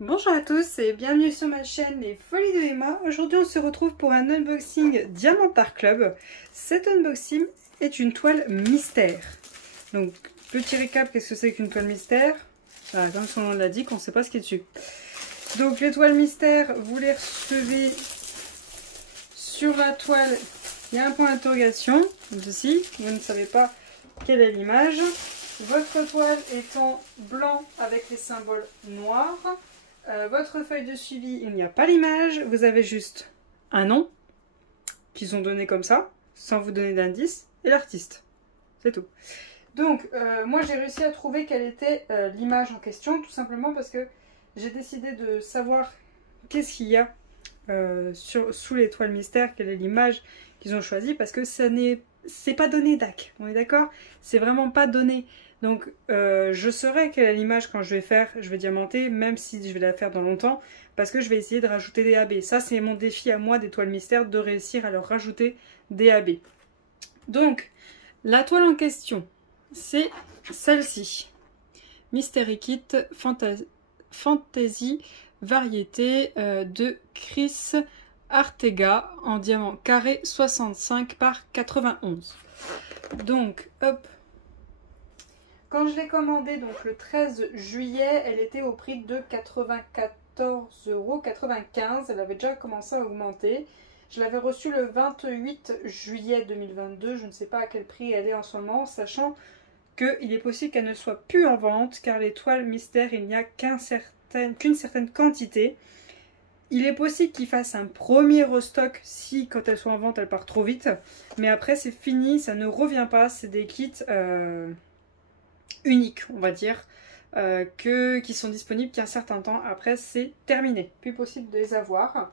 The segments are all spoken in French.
Bonjour à tous et bienvenue sur ma chaîne Les Folies de Emma. Aujourd'hui on se retrouve pour un unboxing Diamant Art Club. Cet unboxing est une toile mystère. Donc petit récap, qu'est-ce que c'est qu'une toile mystère? Voilà, comme son nom l'indique, on ne sait pas ce qui est dessus. Donc les toiles mystères, vous les recevez sur la toile, il y a un point d'interrogation, comme ceci, vous ne savez pas quelle est l'image. Votre toile est en blanc avec les symboles noirs. Votre feuille de suivi, il n'y a pas l'image, vous avez juste un nom qu'ils ont donné comme ça, sans vous donner d'indice, et l'artiste. C'est tout. Donc, moi j'ai réussi à trouver quelle était l'image en question, tout simplement parce que j'ai décidé de savoir qu'est-ce qu'il y a sous les toiles mystères, quelle est l'image qu'ils ont choisie, parce que c'est pas donné, DAC, on est d'accord? C'est vraiment pas donné. Donc je saurai quelle est l'image quand je vais diamanter, même si je vais la faire dans longtemps, parce que je vais essayer de rajouter des AB. Ça c'est mon défi à moi des toiles mystères, de réussir à leur rajouter des AB. Donc la toile en question, c'est celle-ci. Mystery Kit Fantasy Variété de Chris Artega en diamant carré 65 par 91. Donc hop. Quand je l'ai commandée donc le 13 juillet, elle était au prix de 94,95 €. Elle avait déjà commencé à augmenter. Je l'avais reçue le 28 juillet 2022. Je ne sais pas à quel prix elle est en ce moment, sachant qu'il est possible qu'elle ne soit plus en vente, car les toiles mystères, il n'y a qu'une certaine quantité. Il est possible qu'ils fassent un premier restock si, quand elles sont en vente, elles partent trop vite. Mais après, c'est fini, ça ne revient pas. C'est des kits uniques, on va dire, qui sont disponibles qu'un certain temps. Après, c'est terminé. Plus possible de les avoir.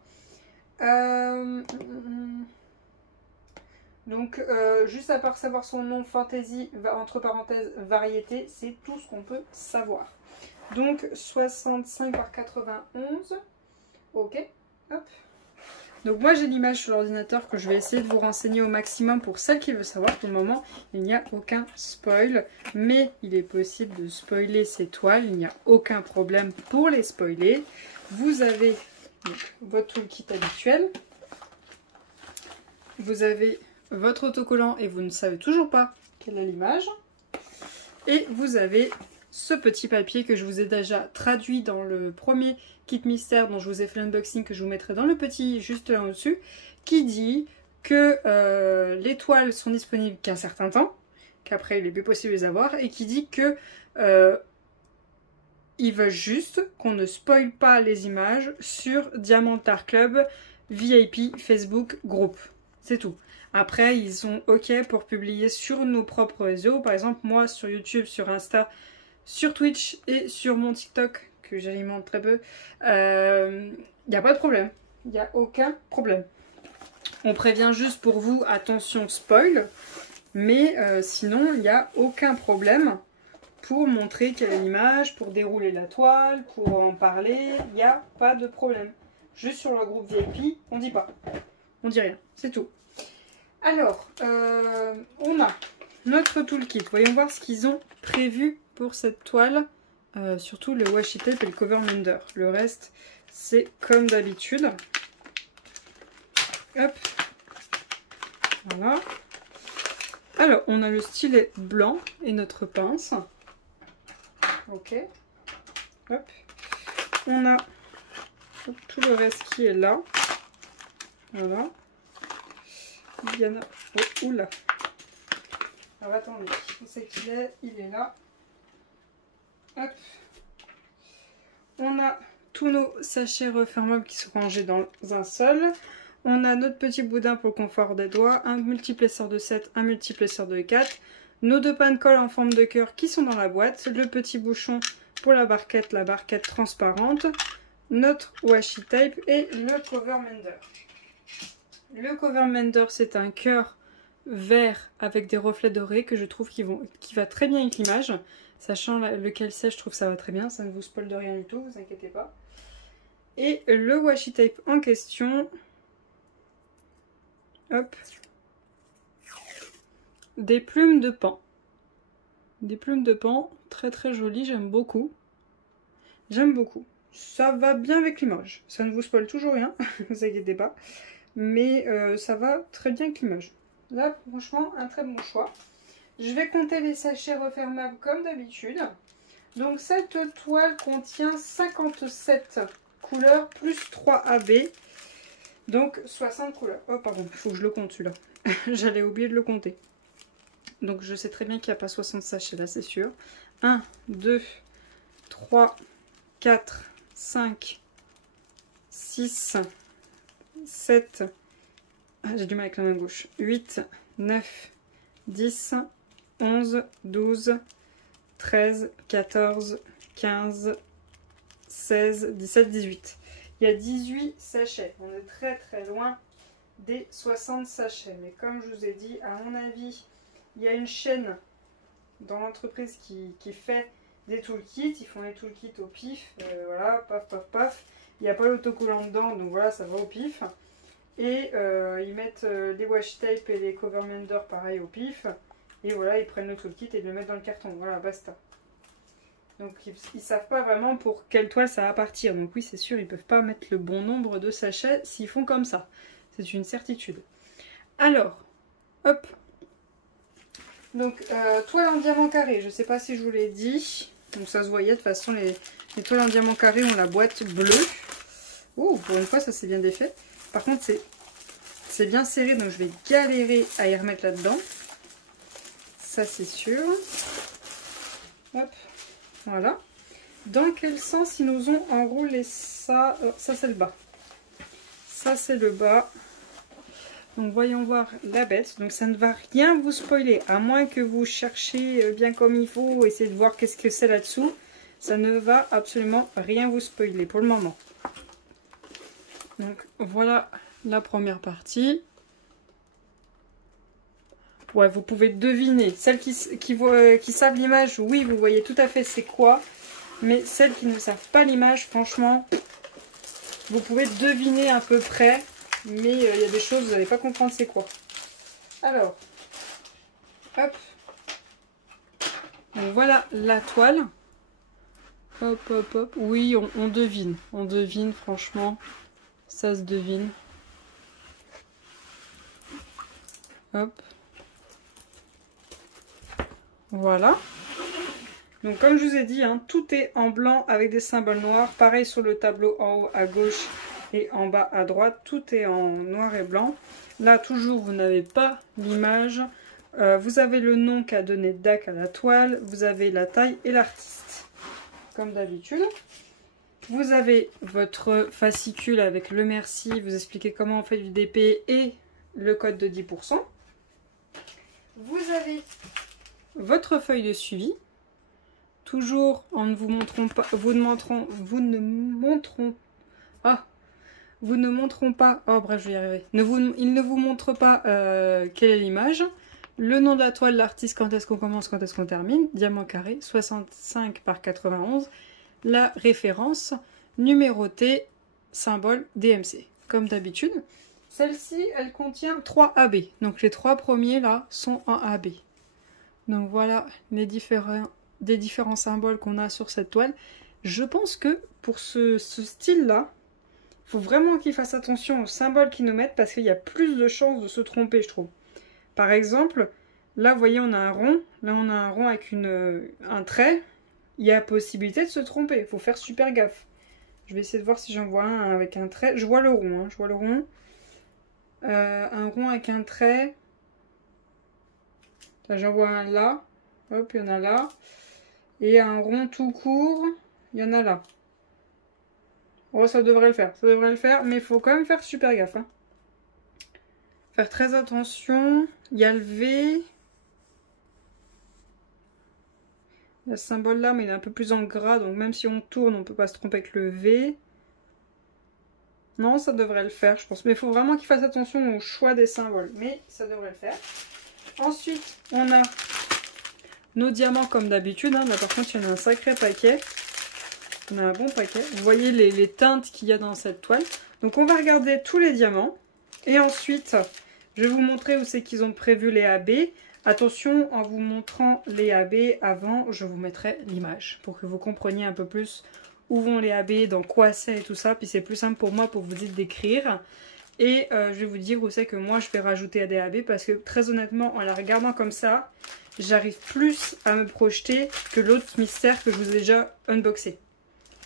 Donc, juste à part savoir son nom, Fantasy, entre parenthèses, variété, c'est tout ce qu'on peut savoir. Donc, 65 par 91. Ok, hop. Donc moi j'ai l'image sur l'ordinateur que je vais essayer de vous renseigner au maximum pour celle qui veut savoir. Pour le moment, il n'y a aucun spoil, mais il est possible de spoiler ces toiles. Il n'y a aucun problème pour les spoiler. Vous avez donc votre toolkit habituel. Vous avez votre autocollant et vous ne savez toujours pas quelle est l'image. Et vous avez ce petit papier que je vous ai déjà traduit dans le premier kit mystère dont je vous ai fait l'unboxing, que je vous mettrai dans le petit juste là au-dessus, qui dit que les toiles sont disponibles qu'un certain temps, qu'après il est plus possible de les avoir, et qui dit que ils veulent juste qu'on ne spoile pas les images sur Diamant Art Club VIP Facebook groupe. C'est tout. Après, ils sont OK pour publier sur nos propres réseaux. Par exemple, moi, sur YouTube, sur Insta, sur Twitch et sur mon TikTok, que j'alimente très peu, il n'y a pas de problème. Il n'y a aucun problème. On prévient juste pour vous, attention spoil. Mais sinon, il n'y a aucun problème pour montrer quelle est l'image, pour dérouler la toile, pour en parler. Il n'y a pas de problème. Juste sur le groupe VIP, on dit pas. On dit rien. C'est tout. Alors, on a notre toolkit. Voyons voir ce qu'ils ont prévu pour cette toile. Surtout le washi tape et le cover mender. Le reste, c'est comme d'habitude. Hop. Voilà. Alors, on a le stylet blanc et notre pince. Ok. Hop. On a tout le reste qui est là. Voilà. Il y en a... Oh, oula. Alors attendez, où c'est qu'il est? Il est là. Hop. On a tous nos sachets refermables qui sont rangés dans un seul. On a notre petit boudin pour le confort des doigts, un multiplesseur de 7, un multiplesseur de 4, nos deux pains de colle en forme de cœur qui sont dans la boîte, le petit bouchon pour la barquette transparente, notre washi tape et le cover mender. Le cover mender, c'est un cœur vert avec des reflets dorés que je trouve qui va très bien avec l'image. Sachant lequel c'est, je trouve que ça va très bien. Ça ne vous spoil de rien du tout, vous inquiétez pas. Et le washi tape en question. Hop. Des plumes de pan. Des plumes de pan très très jolies, j'aime beaucoup. J'aime beaucoup. ça va bien avec l'image. Ça ne vous spoile toujours rien, ne vous inquiétez pas. Mais ça va très bien avec l'image. Là, franchement, un très bon choix. Je vais compter les sachets refermables comme d'habitude. Donc cette toile contient 57 couleurs plus 3 AB. Donc 60 couleurs. Oh pardon, il faut que je le compte celui-là. J'allais oublier de le compter. Donc je sais très bien qu'il n'y a pas 60 sachets là, c'est sûr. 1, 2, 3, 4, 5, 6, 7, j'ai du mal avec la main gauche, 8, 9, 10, 11, 12, 13, 14, 15, 16, 17, 18. Il y a 18 sachets. On est très très loin des 60 sachets. Mais comme je vous ai dit, à mon avis, il y a une chaîne dans l'entreprise qui fait des toolkits. Ils font les toolkits au pif. Voilà, paf, paf, paf. Il n'y a pas l'autocollant dedans, donc voilà, ça va au pif. Et ils mettent les washi tape et les cover mender pareil au pif. Et voilà, ils prennent le toolkit et le mettent dans le carton. Voilà, basta. Donc ils ne savent pas vraiment pour quelle toile ça va partir. Donc oui, c'est sûr, ils ne peuvent pas mettre le bon nombre de sachets s'ils font comme ça. C'est une certitude. Alors, hop. Donc, toile en diamant carré. Je ne sais pas si je vous l'ai dit. Donc ça se voyait, de toute façon, les toiles en diamant carré ont la boîte bleue. Oh, pour une fois, ça s'est bien défait. Par contre, c'est bien serré, donc je vais galérer à y remettre là-dedans. Ça, c'est sûr. Hop, voilà. Dans quel sens ils nous ont enroulé ça? Ça, c'est le bas. Ça, c'est le bas. Donc, voyons voir la bête. Donc, ça ne va rien vous spoiler, à moins que vous cherchiez bien comme il faut, essayez de voir qu'est-ce que c'est là-dessous. Ça ne va absolument rien vous spoiler pour le moment. Donc, voilà la première partie. Ouais, vous pouvez deviner. Celles qui savent l'image, oui, vous voyez tout à fait c'est quoi. Mais celles qui ne savent pas l'image, franchement, vous pouvez deviner à peu près. Mais il y a des choses, vous n'allez pas comprendre c'est quoi. Alors, hop. Donc voilà la toile. Hop, hop, hop. Oui, on devine. On devine, franchement. Ça se devine. Hop. Voilà. Donc comme je vous ai dit, hein, tout est en blanc avec des symboles noirs. Pareil sur le tableau en haut à gauche et en bas à droite. Tout est en noir et blanc. Là, toujours, vous n'avez pas l'image. Vous avez le nom qu'a donné DAC à la toile. Vous avez la taille et l'artiste. Comme d'habitude. Vous avez votre fascicule avec le merci. Vous expliquez comment on fait du DP et le code de 10%. Vous avez votre feuille de suivi. Toujours en ne vous montrant pas, vous ne montreront pas, oh bref je vais y arriver, ils ne vous montrent pas quelle est l'image, le nom de la toile, l'artiste, quand est-ce qu'on commence, quand est-ce qu'on termine, diamant carré, 65 par 91, la référence, numéroté, symbole DMC, comme d'habitude. Celle-ci, elle contient 3 AB, donc les 3 premiers là sont en AB. Donc voilà les différents symboles qu'on a sur cette toile. Je pense que pour ce style-là, il faut vraiment qu'ils fassent attention aux symboles qu'ils nous mettent parce qu'il y a plus de chances de se tromper, je trouve. Par exemple, là, vous voyez, on a un rond. Là, on a un rond avec un trait. Il y a possibilité de se tromper. Il faut faire super gaffe. Je vais essayer de voir si j'en vois un avec un trait. Je vois le rond. Hein, je vois le rond. Un rond avec un trait. J'en vois un là. Hop, il y en a là. Et un rond tout court, il y en a là. Oh, ça devrait le faire. Ça devrait le faire, mais il faut quand même faire super gaffe. Hein. Faire très attention. Il y a le V. Le symbole là, mais il est un peu plus en gras. Donc même si on tourne, on ne peut pas se tromper avec le V. Non, ça devrait le faire, je pense. Mais il faut vraiment qu'il fasse attention au choix des symboles. Mais ça devrait le faire. Ensuite, on a nos diamants comme d'habitude. Hein. Là, par contre, il y en a un sacré paquet. On a un bon paquet. Vous voyez les teintes qu'il y a dans cette toile. Donc, on va regarder tous les diamants. Et ensuite, je vais vous montrer où c'est qu'ils ont prévu les AB. Attention, en vous montrant les AB avant, je vous mettrai l'image pour que vous compreniez un peu plus où vont les AB, dans quoi c'est et tout ça. Puis c'est plus simple pour moi pour vous décrire. Et je vais vous dire où c'est que moi je vais rajouter à des AB parce que très honnêtement, en la regardant comme ça, j'arrive plus à me projeter que l'autre mystère que je vous ai déjà unboxé.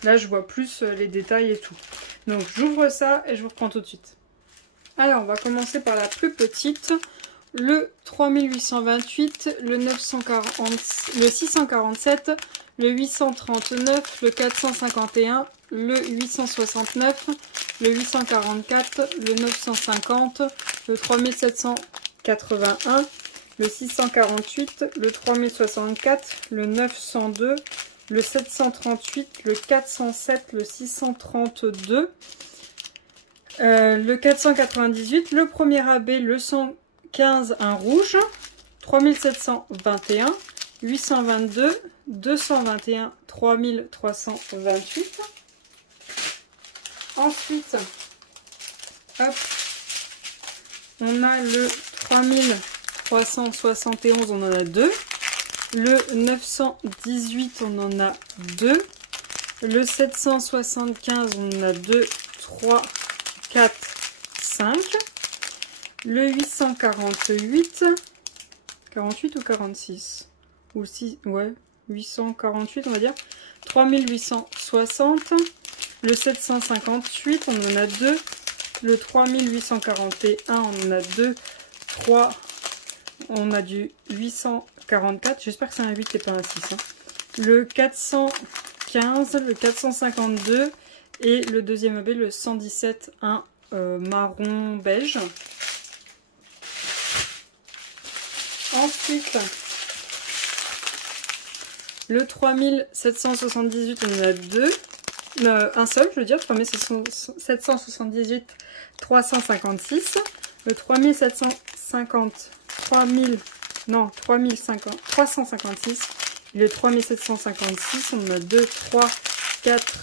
Là, je vois plus les détails et tout. Donc, j'ouvre ça et je vous reprends tout de suite. Alors, on va commencer par la plus petite. Le 3828, le 940, le 647, le 839, le 451, le 869, le 844, le 950, le 3781, le 648, le 3064, le 902, le 738, le 407, le 632, le 498, le premier AB, le 115, un rouge, 3721, 822, 221, 3328. Ensuite, hop, on a le 3371, on en a deux. Le 918, on en a deux. Le 775, on en a 2, 3, 4, 5. Le 848, 48 ou 46 ou 6, ouais, 848 on va dire. 3860. Le 758, on en a deux. Le 3841, on en a deux. 3, on a du 844. J'espère que c'est un 8 et pas un 6. Hein. Le 415, le 452 et le deuxième AB, le 117, un marron beige. Ensuite, le 3778, on en a deux. Un seul, je veux dire, 3778, 356. Le 3750, 356. Et le 3756, on en a 2, 3, 4.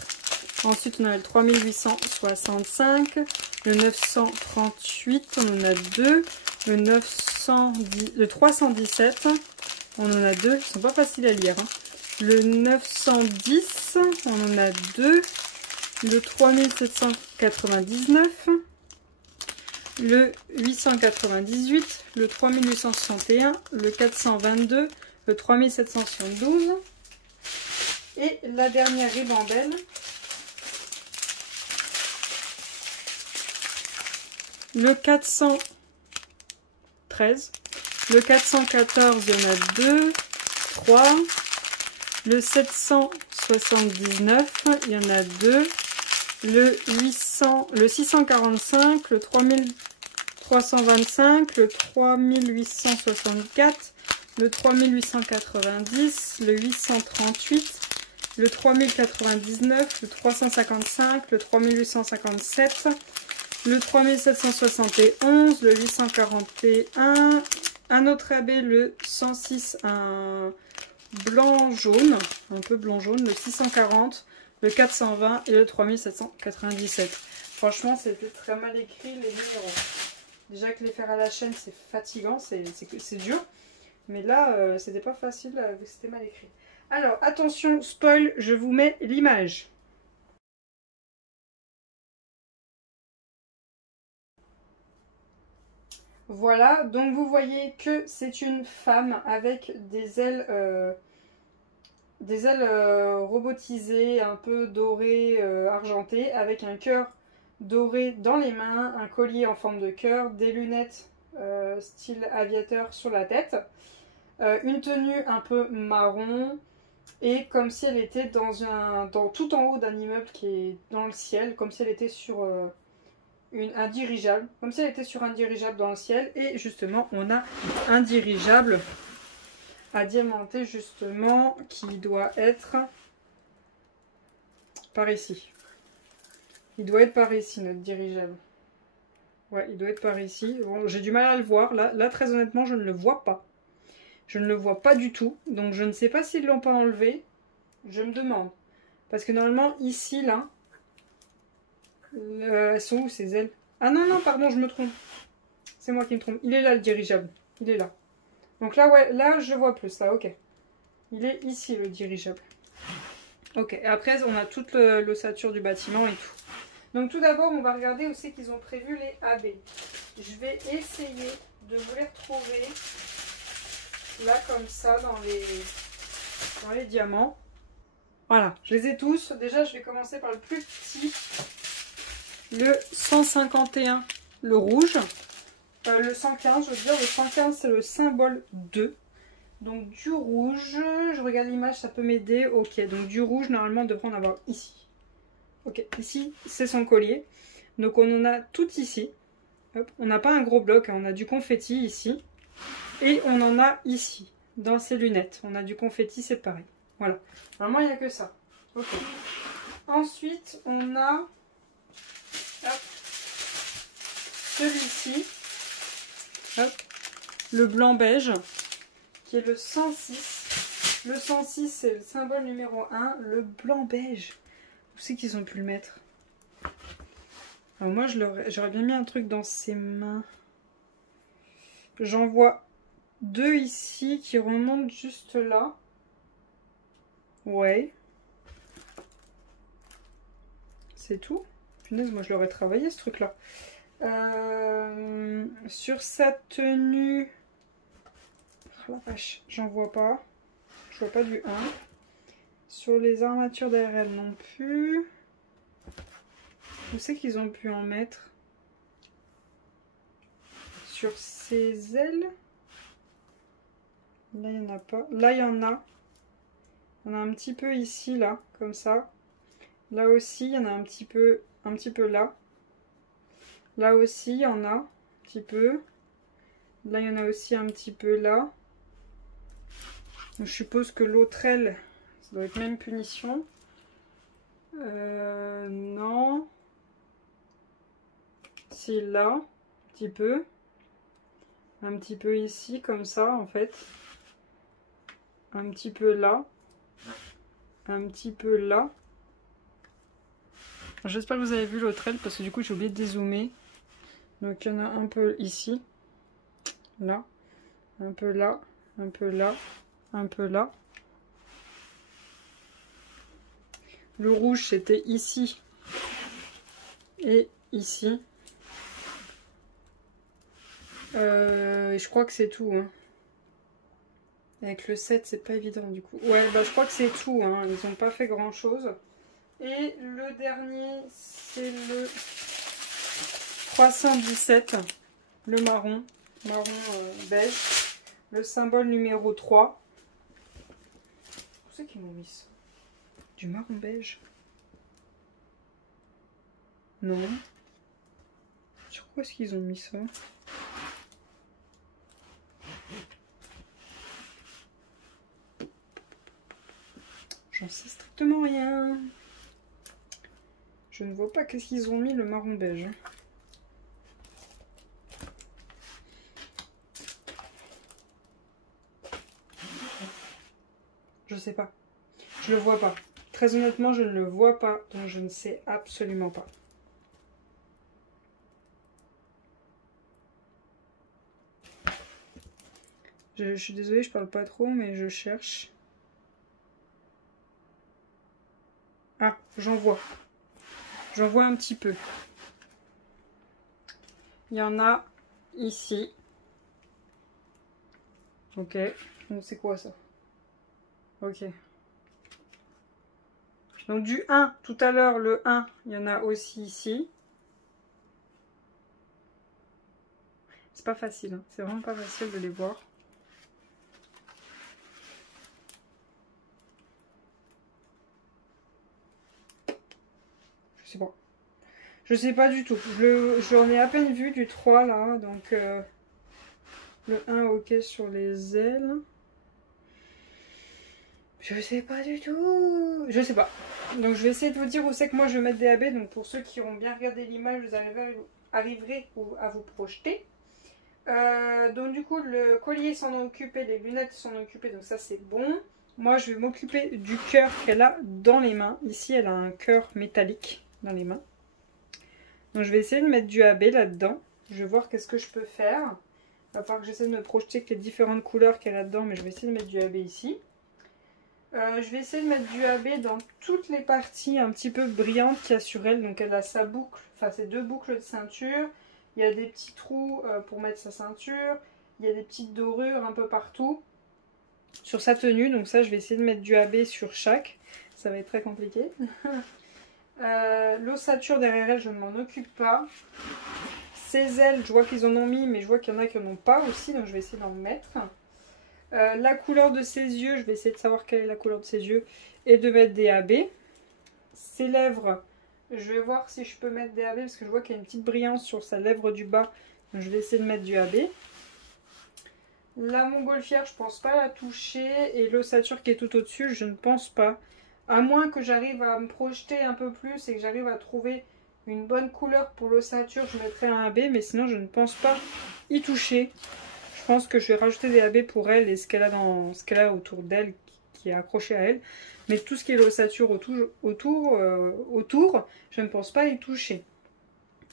Ensuite, on a le 3865. Le 938, on en a 2. Le 317, on en a 2. Ils sont pas faciles à lire. Hein. Le 910, on en a 2. Le 3799. Le 898, le 3861, le 422, le 3772 et la dernière ribambelle, le 413, le 414, il y en a 2, 3, le 779, il y en a 2, le 645, le 3325, le 3864, le 3890, le 838, le 3099, le 355, le 3857, le 3771, le 841, un autre AB, le 106, un blanc-jaune, un peu blanc-jaune, le 640, le 420 et le 3797. Franchement, c'était très mal écrit les numéros. Déjà que les faire à la chaîne, c'est fatigant, c'est dur. Mais là, c'était pas facile, vu que c'était mal écrit. Alors, attention, spoil, je vous mets l'image. Voilà, donc vous voyez que c'est une femme avec des ailes robotisées, un peu dorées, argentées, avec un cœur doré dans les mains, un collier en forme de cœur, des lunettes style aviateur sur la tête, une tenue un peu marron, et comme si elle était tout en haut d'un immeuble qui est dans le ciel, comme si elle était sur un dirigeable, comme si elle était sur un dirigeable dans le ciel. Et justement, on a un dirigeable à diamanter justement qui doit être par ici. Il doit être par ici, notre dirigeable. Ouais, il doit être par ici. Bon, j'ai du mal à le voir. Là, très honnêtement, je ne le vois pas. Je ne le vois pas du tout. Donc, je ne sais pas s'ils ne l'ont pas enlevé. Je me demande. Parce que normalement, ici, là... elles sont où, ces ailes? Ah non, non, pardon, je me trompe. C'est moi qui me trompe. Il est là, le dirigeable. Il est là. Donc là, ouais, là, je vois plus. Là, ok. Il est ici, le dirigeable. Ok, et après on a toute l'ossature du bâtiment et tout. Donc tout d'abord on va regarder où c'est qu'ils ont prévu les AB. Je vais essayer de vous les retrouver là comme ça dans les diamants. Voilà, je les ai tous. Déjà je vais commencer par le plus petit, le 151, le rouge. Le 115, je veux dire, le 115 c'est le symbole 2. Donc du rouge, je regarde l'image, ça peut m'aider. Ok, donc du rouge, normalement on devrait en avoir ici. Ok, ici c'est son collier. Donc on en a tout ici. Hop. On n'a pas un gros bloc, hein. On a du confetti ici. Et on en a ici, dans ses lunettes. On a du confetti, c'est pareil. Voilà, normalement il n'y a que ça. Ok. Ensuite on a celui-ci. Le blanc beige, qui est le 106. Le 106, c'est le symbole numéro 1. Le blanc beige. Où c'est qu'ils ont pu le mettre? Alors moi, j'aurais bien mis un truc dans ses mains. J'en vois 2 ici qui remontent juste là. Ouais. C'est tout. Punaise, moi, je l'aurais travaillé, ce truc-là. Sur sa tenue... Oh la vache, j'en vois pas. Je vois pas du 1. Sur les armatures derrière elle non plus. Où c'est qu'ils ont pu en mettre? Sur ses ailes? Là, il n'y en a pas. Là, il y en a. Il y en a un petit peu ici, là, comme ça. Là aussi, il y en a un petit peu là. Là aussi, il y en a un petit peu. Là, il y en a aussi un petit peu là. Donc, je suppose que l'autre aile, ça doit être même punition. Non. Si, là, un petit peu. Un petit peu ici, comme ça, en fait. Un petit peu là. Un petit peu là. J'espère que vous avez vu l'autre aile, parce que du coup, j'ai oublié de dézoomer. Donc, il y en a un peu ici. Là. Un peu là. Un peu là. Un peu là. Le rouge, c'était ici et ici. Je crois que c'est tout. Hein. Avec le 7, c'est pas évident du coup. Ouais, bah je crois que c'est tout. Hein. Ils n'ont pas fait grand chose. Et le dernier, c'est le 317. Le marron. Marron beige. Le symbole numéro 3. Où c'est qu'ils m'ont mis ça? Du marron beige? Non. Sur quoi est-ce qu'ils ont mis ça? J'en sais strictement rien. Je ne vois pas qu'est-ce qu'ils ont mis le marron beige. Je sais pas. Je le vois pas. Très honnêtement, je ne le vois pas. Donc je ne sais absolument pas. Je suis désolée, je parle pas trop, mais je cherche. Ah, j'en vois. J'en vois un petit peu. Il y en a ici. Ok. Donc c'est quoi ça? Ok. Donc du 1, tout à l'heure, le 1, il y en a aussi ici. C'est pas facile, hein. C'est vraiment pas facile de les voir. Je sais pas. Je sais pas du tout. J'en ai à peine vu du 3 là. Donc le 1 ok sur les ailes. Je sais pas du tout. Je sais pas. Donc je vais essayer de vous dire où c'est que moi je vais mettre des AB. Donc pour ceux qui ont bien regardé l'image, vous arriverez à vous projeter. Donc du coup le collier s'en est occupé, les lunettes s'en sont occupées. Donc ça c'est bon. Moi je vais m'occuper du cœur qu'elle a dans les mains. Ici elle a un cœur métallique dans les mains. Donc je vais essayer de mettre du AB là-dedans. Je vais voir qu'est-ce que je peux faire. Il va falloir que j'essaie de me projeter avec les différentes couleurs qu'elle a dedans. Mais je vais essayer de mettre du AB ici. Je vais essayer de mettre du AB dans toutes les parties un petit peu brillantes qu'il y a sur elle. Donc elle a sa boucle, enfin ses 2 boucles de ceinture. Il y a des petits trous pour mettre sa ceinture. Il y a des petites dorures un peu partout sur sa tenue. Donc ça, je vais essayer de mettre du AB sur chaque. Ça va être très compliqué. L'ossature derrière elle, je ne m'en occupe pas. Ses ailes, je vois qu'ils en ont mis, mais je vois qu'il y en a qui n'en ont pas aussi. Donc je vais essayer d'en mettre. La couleur de ses yeux, je vais essayer de savoir quelle est la couleur de ses yeux et de mettre des AB. Ses lèvres, je vais voir si je peux mettre des AB parce que je vois qu'il y a une petite brillance sur sa lèvre du bas. Donc je vais essayer de mettre du AB. La montgolfière, je pense pas la toucher. Et l'ossature qui est tout au-dessus, je ne pense pas. À moins que j'arrive à me projeter un peu plus et que j'arrive à trouver une bonne couleur pour l'ossature, je mettrai un AB. Mais sinon, je ne pense pas y toucher. Je pense que je vais rajouter des AB pour elle et ce qu'elle a autour d'elle qui est accroché à elle. Mais tout ce qui est l'ossature autour, je ne pense pas y toucher.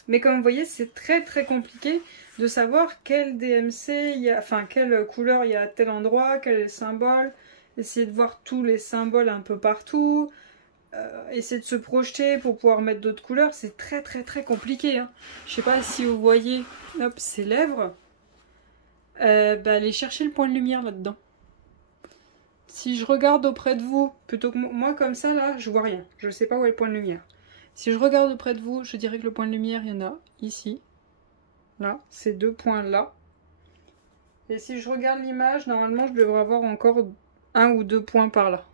Mais comme vous voyez, c'est très très compliqué de savoir quel DMC, quelle couleur il y a à tel endroit, quel est le symbole. Essayer de voir tous les symboles un peu partout. Essayer de se projeter pour pouvoir mettre d'autres couleurs. C'est très très très compliqué. Hein. Je ne sais pas si vous voyez, hop, ses lèvres. Allez chercher le point de lumière là-dedans. Si je regarde auprès de vous, plutôt que moi comme ça là, je vois rien. Je ne sais pas où est le point de lumière. Si je regarde auprès de vous, je dirais que le point de lumière, il y en a ici. Là, ces 2 points là. Et si je regarde l'image, normalement je devrais avoir encore 1 ou 2 points par là.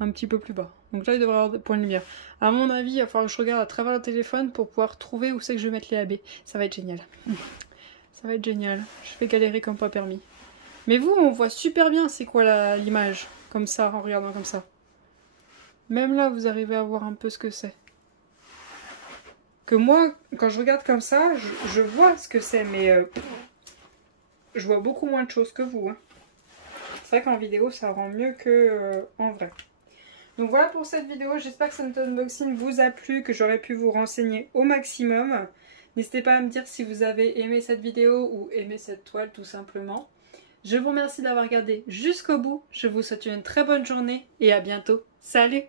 Un petit peu plus bas. Donc là, il devrait y avoir des points de lumière. À mon avis, il va falloir que je regarde à travers le téléphone pour pouvoir trouver où c'est que je vais mettre les AB. Ça va être génial. Ça va être génial. Je vais galérer comme pas permis. Mais vous, on voit super bien c'est quoi l'image. Comme ça, en regardant comme ça. Même là, vous arrivez à voir un peu ce que c'est. Que moi, quand je regarde comme ça, je vois ce que c'est. Mais je vois beaucoup moins de choses que vous. Hein. C'est vrai qu'en vidéo, ça rend mieux que en vrai. Donc voilà pour cette vidéo. J'espère que cet unboxing vous a plu, que j'aurais pu vous renseigner au maximum. N'hésitez pas à me dire si vous avez aimé cette vidéo ou aimé cette toile tout simplement. Je vous remercie d'avoir regardé jusqu'au bout. Je vous souhaite une très bonne journée et à bientôt. Salut!